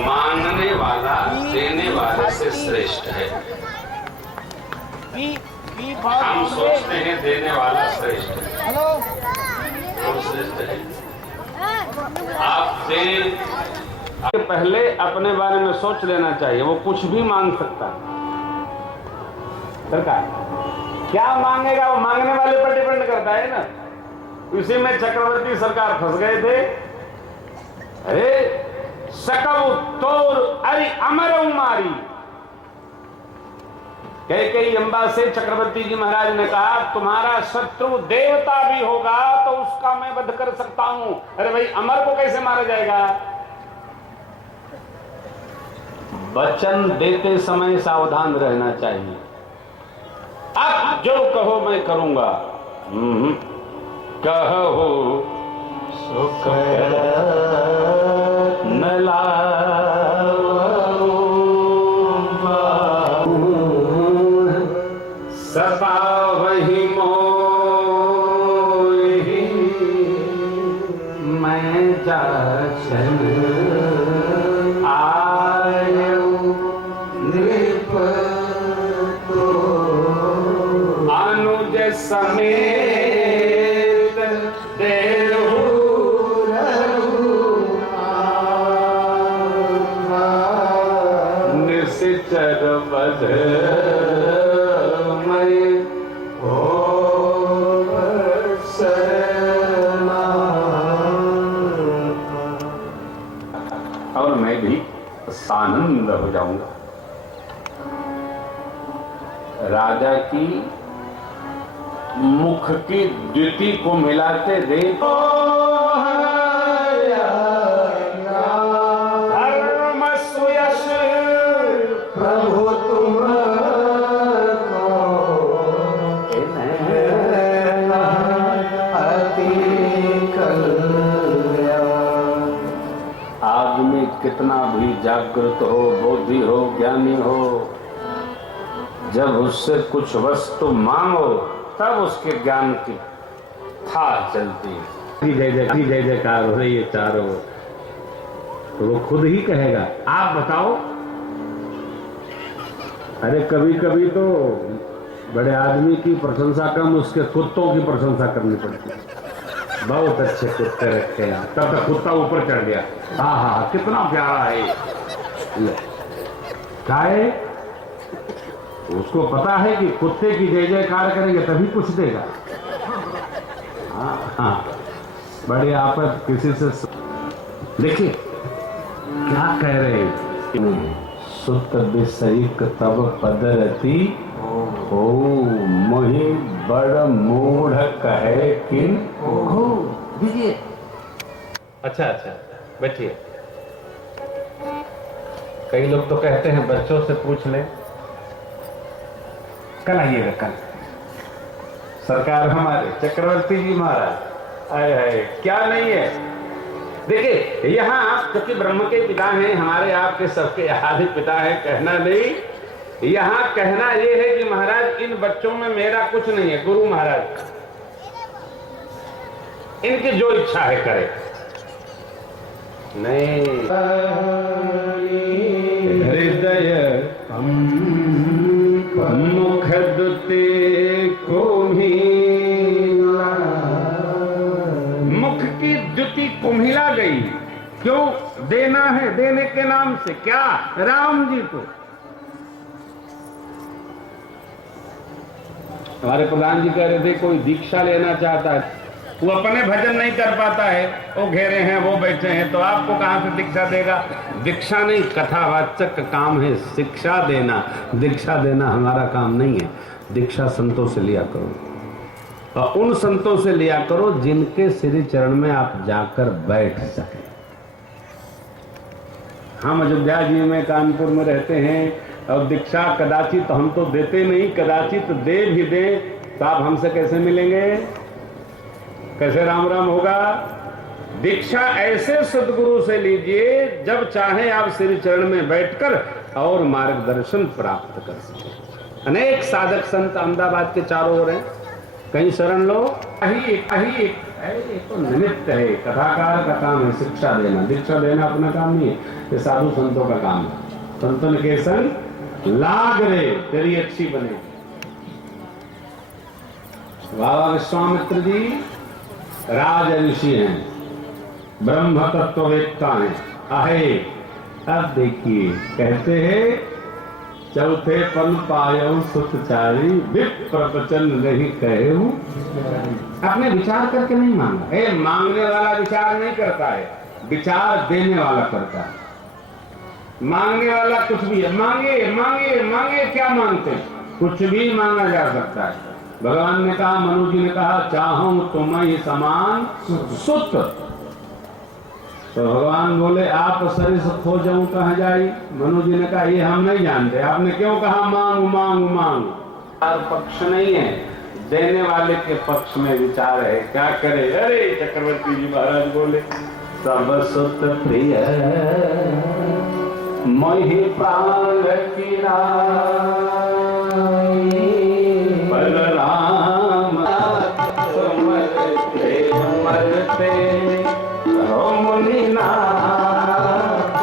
मांगने वाला देने वाले से श्रेष्ठ है। हम सोचते हैं देने वाला श्रेष्ठ है, वो श्रेष्ठ है। आप दें, पहले अपने बारे में सोच लेना चाहिए। वो कुछ भी मांग सकता है। सरकार क्या मांगेगा, वो मांगने वाले पर डिपेंड करता है ना। इसी में चक्रवर्ती सरकार फंस गए थे। अरे सकब तोर अरे अमर उमारी, कई अम्बा से चक्रवर्ती जी महाराज ने कहा तुम्हारा शत्रु देवता भी होगा तो उसका मैं वध कर सकता हूं। अरे भाई अमर को कैसे मारा जाएगा? वचन देते समय सावधान रहना चाहिए। अब जो कहो मैं करूंगा, कहो सो कर न सपा वही मोही मैं जाचन आयु नृप तो अनुज समेत देहु निश्चर बध और मैं भी सानंद हो जाऊंगा। राजा की मुख की द्युति को मिलाते देखो, धर्म सुयश प्रभु तुम आदमी कितना भी जागृत हो, बोधि हो, ज्ञानी हो, जब उससे कुछ वस्तु मांगो तब उसके ज्ञान की था चलती है। जय जयकार हो रही है चारों, तो वो खुद ही कहेगा। आप बताओ। अरे कभी कभी तो बड़े आदमी की प्रशंसा कम उसके कुत्तों की प्रशंसा करनी पड़ती है। बहुत अच्छे कुत्ते रखे हैं। तब तक कुत्ता ऊपर चढ़ गया। हाँ हाँ कितना प्यारा है। क्या है? उसको पता है कि कुत्ते की जय जयकार करेंगे तभी कुछ देगा। हाँ हाँ बड़े आपत किसी से देखिए क्या कह रहे हैं। सुत विषयिक तब पदरती हो मोहि बड़ मूढ़ कहे किन हो। दीजिए। अच्छा बैठिए। कई लोग तो कहते हैं बच्चों से पूछ ले। कल आइएगा कल। सरकार हमारे चक्रवर्ती जी महाराज आए क्या नहीं है। देखिए यहाँ क्योंकि ब्रह्म के पिता हैं, हमारे आपके सबके आदि पिता है, कहना नहीं। यहाँ कहना ये है कि महाराज इन बच्चों में मेरा कुछ नहीं है। गुरु महाराज इनकी जो इच्छा है करे। नहीं हृदय मुख दुते को मिला, मुख की द्युति कुम्हिला गई। क्यों? देना है, देने के नाम से। क्या? राम जी को। हमारे प्रधान जी कह रहे थे कोई दीक्षा लेना चाहता है, वो अपने भजन नहीं कर पाता है, वो घेरे हैं, वो बैठे हैं, तो आपको कहां से दीक्षा देगा? दीक्षा नहीं, कथावाचक का काम है शिक्षा देना। दीक्षा देना हमारा काम नहीं है। दीक्षा संतों से लिया करो, और उन संतों से लिया करो जिनके श्री चरण में आप जाकर बैठ सके। हम अयोध्या जी में कानपुर में रहते हैं, और दीक्षा कदाचित हम तो देते नहीं, कदाचित दे भी दे तो आप हमसे कैसे मिलेंगे? कैसे राम राम होगा? दीक्षा ऐसे सदगुरु से लीजिए जब चाहे आप श्री चरण में बैठकर और मार्गदर्शन प्राप्त कर सके। अनेक साधक संत अहमदाबाद के चारों ओर हैं, कहीं शरण लो, कहीं एक ये तो निमित्त है, कथाकार का काम है शिक्षा देना, दीक्षा देना अपना काम नहीं है, ये साधु संतों का काम है। संतन के संग लाग रे तेरी अच्छी बने। बाबा विश्वामित्र जी राज ऋषि हैं, ब्रह्म तत्ववेत्ता हैं, आहे। अब देखिए कहते हैं चौथे पन पायो सुतचारी, विप्र वचन नहीं कहे हूं। अपने विचार करके नहीं मांगा, मांगने वाला विचार नहीं करता है, विचार देने वाला करता है। मांगने वाला कुछ भी है, मांगे मांगे मांगे, क्या मांगते, कुछ भी मांगा जा सकता है। भगवान ने कहा, मनु जी ने कहा, चाहूं तुम्हें समान सुत। तो भगवान बोले आप सरिस खो जाऊं कहां जाई। मनु जी ने कहा ये हम नहीं जानते, आपने क्यों कहा मांग मांग मांग। पक्ष नहीं है, देने वाले के पक्ष में विचार है, क्या करे। अरे चक्रवर्ती जी महाराज बोले, सब सुत प्रिय मोहि प्राण की बलराम मरते हो मुनिनाथ,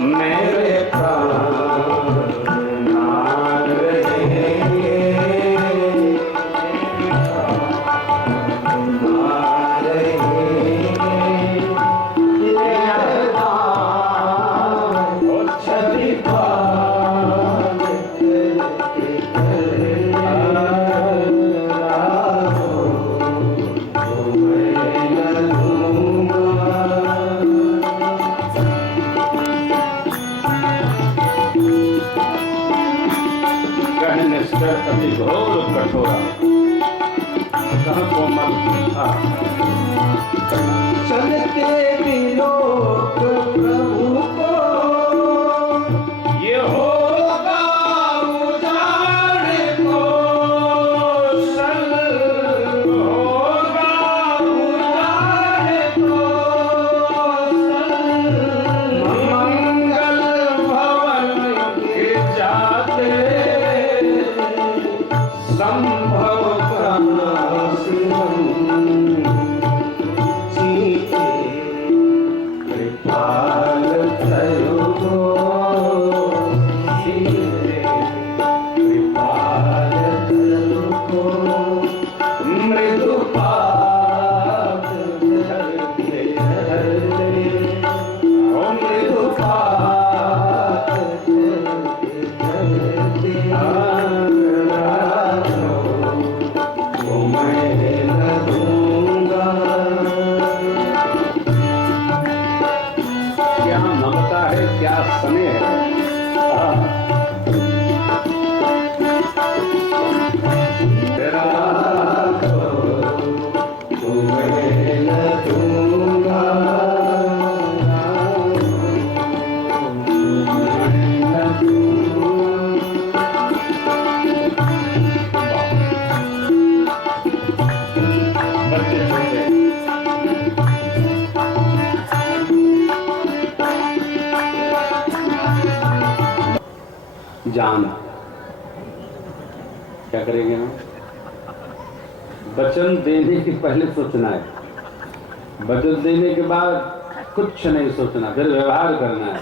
मेरे प्राण नाग अति घोर कठोरा कोमल चलते विलोक प्रभु को, ये होगा उजाड़ को सल, होगा उजाड़ को सल, मंगल भवन के जाते संभव जाना क्या करेंगे हम। वचन देने के पहले सोचना है, वचन देने के बाद कुछ नहीं सोचना, फिर व्यवहार करना है।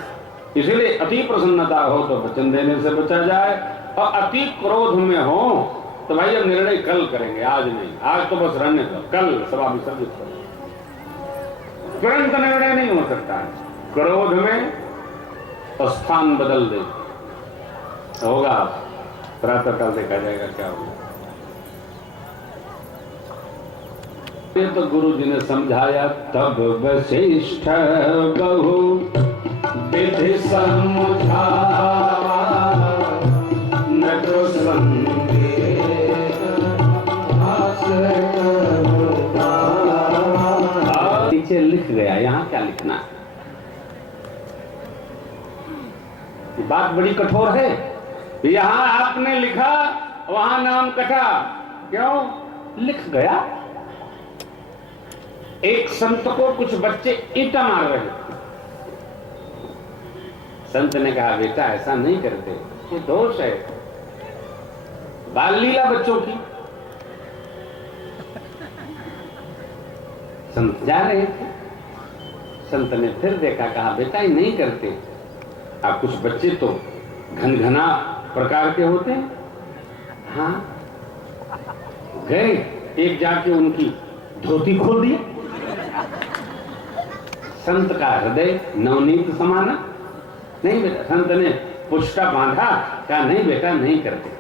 इसीलिए अति प्रसन्नता हो तो वचन देने से बचा जाए, और अति क्रोध में हो तो भाई अब निर्णय कल करेंगे, आज नहीं। आज तो बस रहने दो, कल सभा विसर्जित करो। तुरंत निर्णय नहीं हो सकता है, क्रोध में तो स्थान बदल दे होगा, प्रातः काल देखा जाएगा क्या होगा। ये तो गुरु जी ने समझाया, तब वशिष्ठ बहु विधि समझावा, न तो नीचे लिख गया, यहाँ क्या लिखना है। बात बड़ी कठोर है। यहां आपने लिखा, वहां नाम कटा, क्यों लिख गया। एक संत को कुछ बच्चे ईंटा मार रहे थे। संत ने कहा, बेटा ऐसा नहीं करते, ये दोष है। बाल लीला बच्चों की, संत जा रहे थे, संत ने फिर देखा, कहा बेटा ये नहीं करते। अब कुछ बच्चे तो घनघना प्रकार के होते हैं। हाँ, गए, एक जाके उनकी धोती खोल दी। संत का हृदय नवनीत समाना। नहीं बेटा, संत ने पुष्टा बांधा, कहा नहीं बेटा नहीं करते।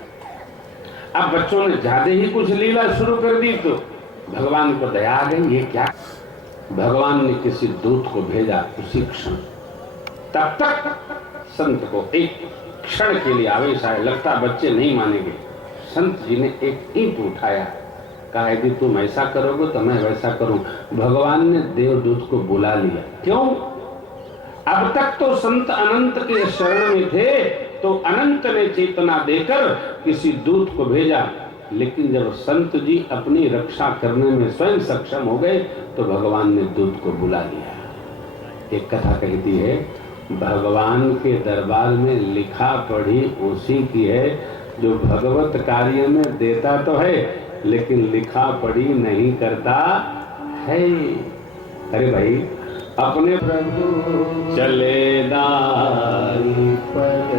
अब बच्चों ने ज्यादा ही कुछ लीला शुरू कर दी तो भगवान को दया आ गई, ये क्या। भगवान ने किसी दूत को भेजा उसी क्षण। तब तक संत को एक क्षण के लिए आवेश आया, लगता बच्चे नहीं मानेंगे। संत जी ने एक ईंट उठाया, कहा यदि तुम ऐसा करोगे तो मैं वैसा करूं। भगवान ने देवदूत को बुला लिया। क्यों? अब तक तो संत अनंत के शरण में थे, तो अनंत ने चेतना देकर किसी दूत को भेजा, लेकिन जब संत जी अपनी रक्षा करने में स्वयं सक्षम हो गए तो भगवान ने दूत को बुला लिया। एक कथा कहती है, भगवान के दरबार में लिखा पढ़ी उसी की है जो भगवत कार्य में देता तो है लेकिन लिखा पढ़ी नहीं करता है। अरे भाई, अपने प्रभु चले दारी पर,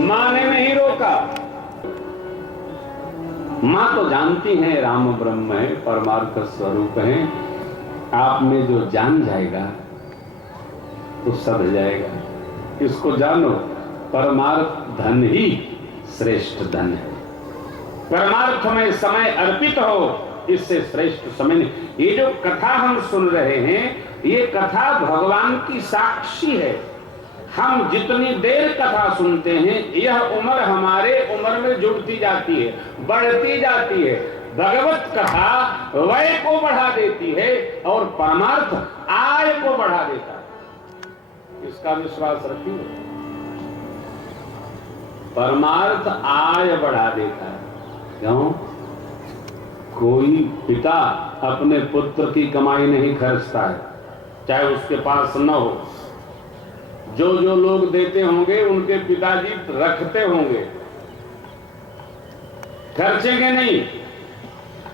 माँ ने नहीं रोका। माँ तो जानती है राम ब्रह्म है, परमार्थ स्वरूप है। आप में जो जान जाएगा तो सध जाएगा। इसको जानो, परमार्थ धन ही श्रेष्ठ धन है। परमार्थ में समय अर्पित हो, इससे श्रेष्ठ समय नहीं। ये जो कथा हम सुन रहे हैं, ये कथा भगवान की साक्षी है। हम जितनी देर कथा सुनते हैं, यह उम्र हमारे उम्र में जुड़ती जाती है, बढ़ती जाती है। भगवत कथा वय को बढ़ा देती है और परमार्थ आय को बढ़ा देता है। इसका विश्वास रखिए। परमार्थ आय बढ़ा देता है। क्यों? कोई पिता अपने पुत्र की कमाई नहीं खर्चता है, चाहे उसके पास न हो। जो जो लोग देते होंगे उनके पिताजी रखते होंगे, खर्चेंगे नहीं।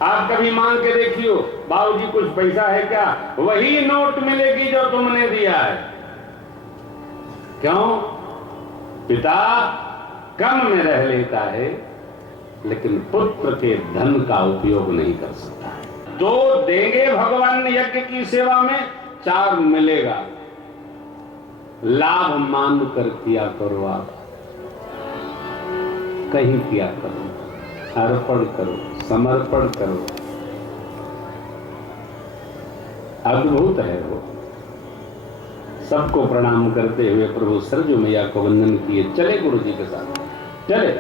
आप कभी मांग के देखियो, बाबूजी कुछ पैसा है क्या? वही नोट मिलेगी जो तुमने दिया है। क्यों? पिता कम में रह लेता है लेकिन पुत्र के धन का उपयोग नहीं कर सकता है। 2 देंगे भगवान यज्ञ की सेवा में, 4 मिलेगा। लाभ मान कर किया करो, आप कहीं किया करो, अर्पण करो, समर्पण करो। अद्भुत है वो। सबको प्रणाम करते हुए प्रभु सरजू मैया को वंदन किए चले गुरु जी के साथ। चले,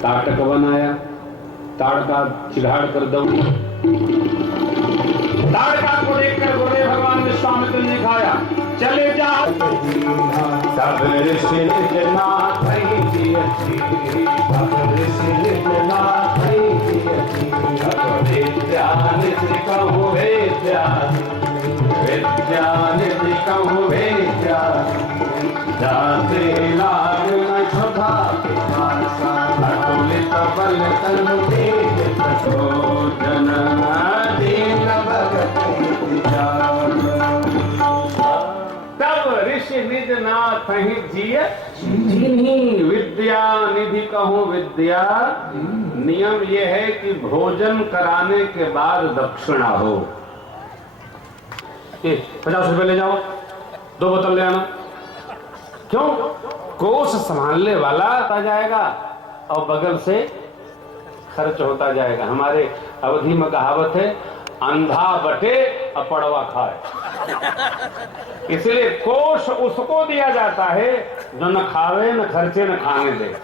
ताटक बनाया, ताड़का चिढ़ाड़ कर दौड़ी। ताड़का को देखकर गुरुदेव भगवान विश्वामित्र ने दिखाया, चले जा सब ऋषि नाथ विद्यानिधि कहूँ विद्यानिधि कहूँ जाते लाग न क्षुधा अतुलित बल तनु तेज प्रचोदन दीन भगत तब ऋषि निज नाथ जिय जिन्हीं विद्या निधि कहूँ विद्या। नियम यह है कि भोजन कराने के बाद दक्षिणा हो। 50 रुपए ले जाओ, 2 बोतल ले आना। क्यों? कोष संभालने वाला आता जाएगा और बगल से खर्च होता जाएगा। हमारे अवधि में कहावत है, अंधा बटे अपड़वा खाए। इसलिए कोष उसको दिया जाता है जो न खावे न खर्चे न खाने दे।